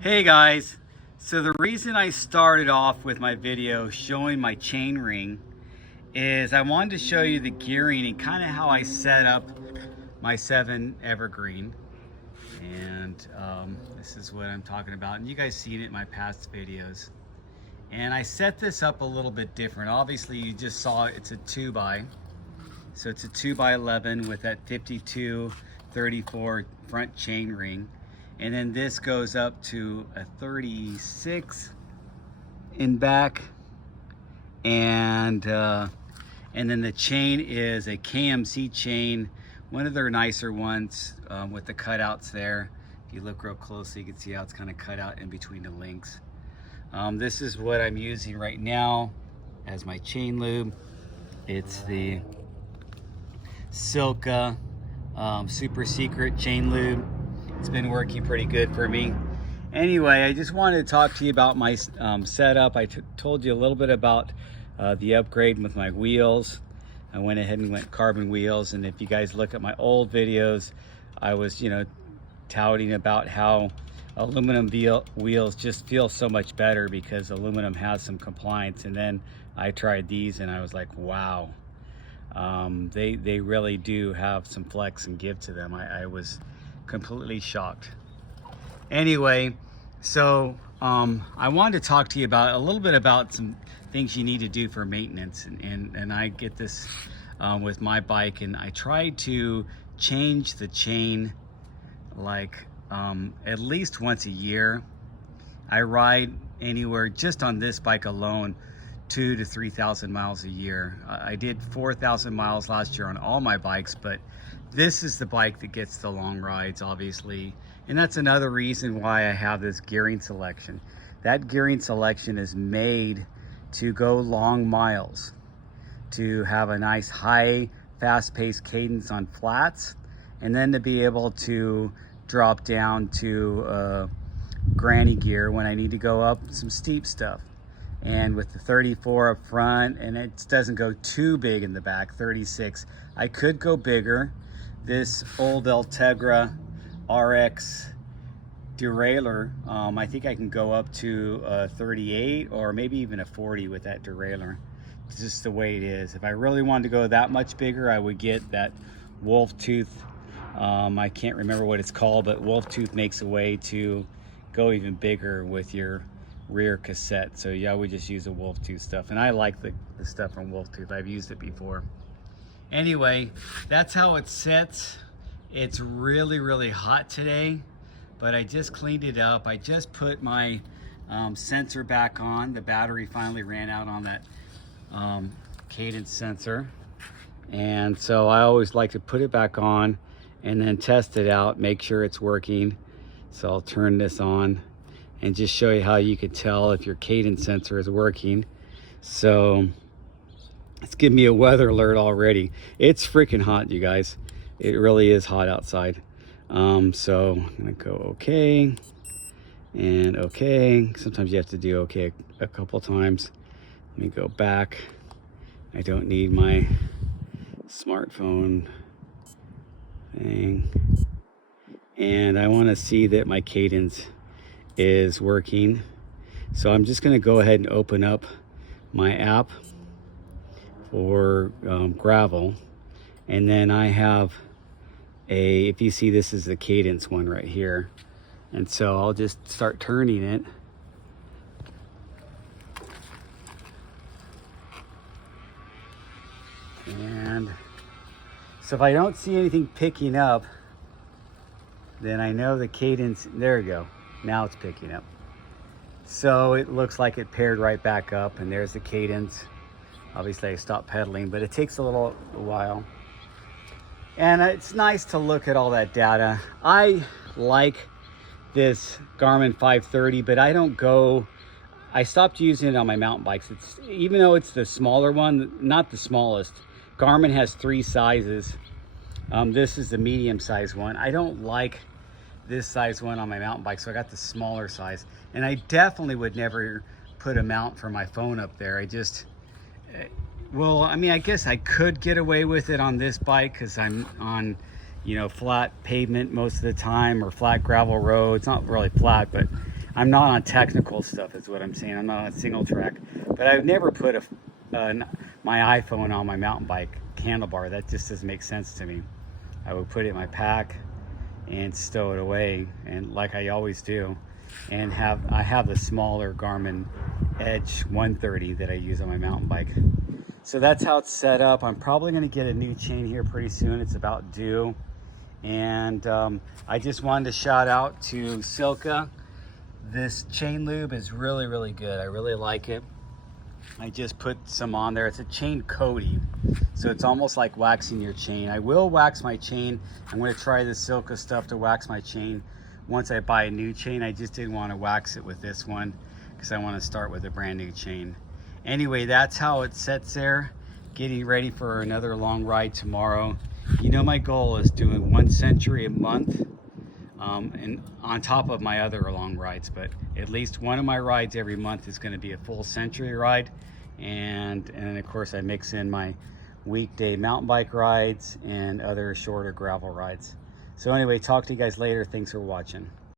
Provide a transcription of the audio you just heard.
Hey guys, so the reason I started off with my video showing my chain ring is I wanted to show you the gearing and kind of how I set up my Seven Evergreen. And this is what I'm talking about, and you guys seen it in my past videos. And I set this up a little bit different. Obviously you just saw it's a 2x, so it's a 2x11 with that 52-34 front chain ring. And then this goes up to a 36 in back, and then the chain is a KMC chain, one of their nicer ones with the cutouts there. If you look real closely, you can see how it's kind of cut out in between the links. This is what I'm using right now as my chain lube. It's the Silca super secret chain lube. It's been working pretty good for me. Anyway, I just wanted to talk to you about my setup. I told you a little bit about the upgrade with my wheels. I went ahead and went carbon wheels, and if you guys look at my old videos, I was, touting about how aluminum wheels just feel so much better because aluminum has some compliance. And then I tried these and I was like, wow, they really do have some flex and give to them. I was completely shocked. Anyway, so I wanted to talk to you about a little bit about some things you need to do for maintenance, and I get this with my bike, and I try to change the chain like at least once a year. I ride anywhere just on this bike alone 2,000 to 3,000 miles a year. I did 4,000 miles last year on all my bikes, but this is the bike that gets the long rides, obviously. And that's another reason why I have this gearing selection. That gearing selection is made to go long miles, to have a nice high, fast-paced cadence on flats, and then to be able to drop down to granny gear when I need to go up some steep stuff. And with the 34 up front, and it doesn't go too big in the back, 36, I could go bigger. This old Ultegra RX derailleur, I think I can go up to a 38 or maybe even a 40 with that derailleur. It's just the way it is. If I really wanted to go that much bigger, I would get that wolf tooth. I can't remember what it's called, but wolf tooth makes a way to go even bigger with your rear cassette. So yeah, we just use a wolf tooth stuff, and I like the stuff from wolf tooth. I've used it before. Anyway, that's how it sits. It's really, really hot today, but I just cleaned it up. I just put my sensor back on. The battery finally ran out on that Cadence sensor. And so I always like to put it back on and then test it out, make sure it's working. So I'll turn this on and just show you how you can tell if your Cadence sensor is working. So it's giving me a weather alert already. It's freaking hot, you guys. It really is hot outside. So I'm gonna go okay and okay. Sometimes you have to do okay a couple times. Let me go back. I don't need my smartphone thing. And I wanna see that my Cadence is working. So I'm just gonna go ahead and open up my app for gravel, and then I have if you see, this is the Cadence one right here, and so I'll just start turning it. And so if I don't see anything picking up, then I know the Cadence, there we go, now it's picking up. So it looks like it paired right back up, and there's the Cadence. Obviously I stopped pedaling, but it takes a little while. And it's nice to look at all that data. I like this Garmin 530, but I stopped using it on my mountain bikes. Even though it's the smaller one, not the smallest. Garmin has 3 sizes. This is the medium size one. I don't like this size one on my mountain bike, so I got the smaller size. And I definitely would never put a mount for my phone up there. Well, I mean, I guess I could get away with it on this bike because I'm on, flat pavement most of the time, or flat gravel roads. Not really flat, but I'm not on technical stuff is what I'm saying. I'm not on single track, but I've never put my iPhone on my mountain bike handlebar. That just doesn't make sense to me. I would put it in my pack and stow it away, and like I always do, and I have the smaller Garmin Edge 130 that I use on my mountain bike. So that's how it's set up. I'm probably going to get a new chain here pretty soon. It's about due. And I just wanted to shout out to Silca. This chain lube is really, really good. I really like it. I just put some on there. It's a chain coating, so it's almost like waxing your chain. I will wax my chain. I'm going to try the Silca stuff to wax my chain once I buy a new chain. I just didn't want to wax it with this one because I want to start with a brand new chain. Anyway, that's how it sits there, getting ready for another long ride tomorrow. You know, my goal is doing 1 century a month, and on top of my other long rides, but at least one of my rides every month is going to be a full century ride. And of course I mix in my weekday mountain bike rides and other shorter gravel rides. So anyway, talk to you guys later. Thanks for watching.